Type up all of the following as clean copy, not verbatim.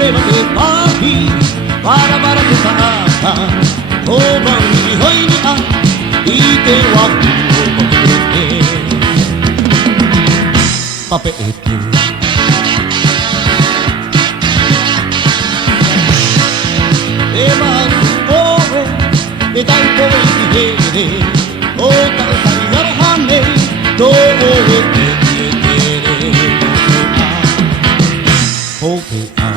reva te pahi, para te paha, o bangi hoi ni a, I te waku o pape e, pape e te. E manu oe, e tai koe I here, o tau tai arohane, do oe te e tere, hope a.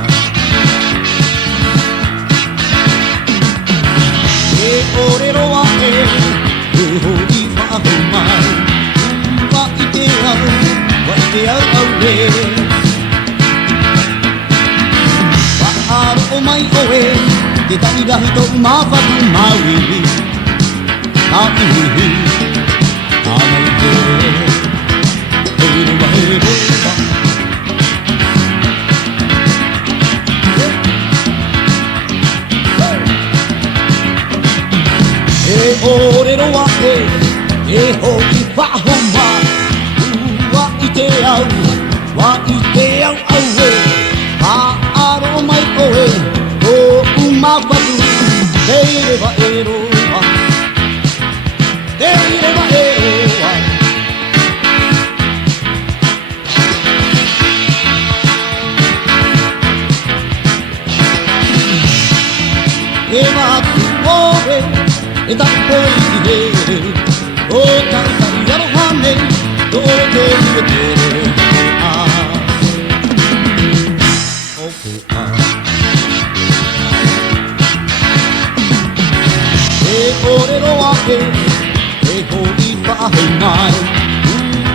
E ore roa e ho I whaahu mai, wa I te au au e. Whaaro o mai oe, te tanirahi tō mawhatu maui, a ihi, a mai te, hei rewa he rewa. E ore roa e ho I whaho mai, wa I te au au e, whaaro mai oe, o umawhatu, hei rewa e roa, hei rewa e roa. E matu oe, e taku poi I here, o tau tai arohane, do te ue tere, a, ope a. E ore roa e ho I whaahau mai,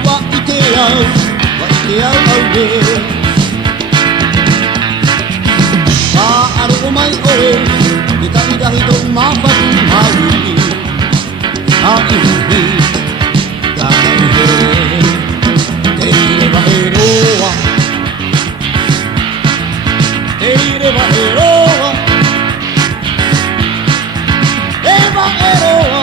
wa I te au au e. Whaaro o mai oe, te tanirahi tō mawhatu maui, a ihi, ka ihi, te rewa e roa, te rewa e roa, rewa e roa.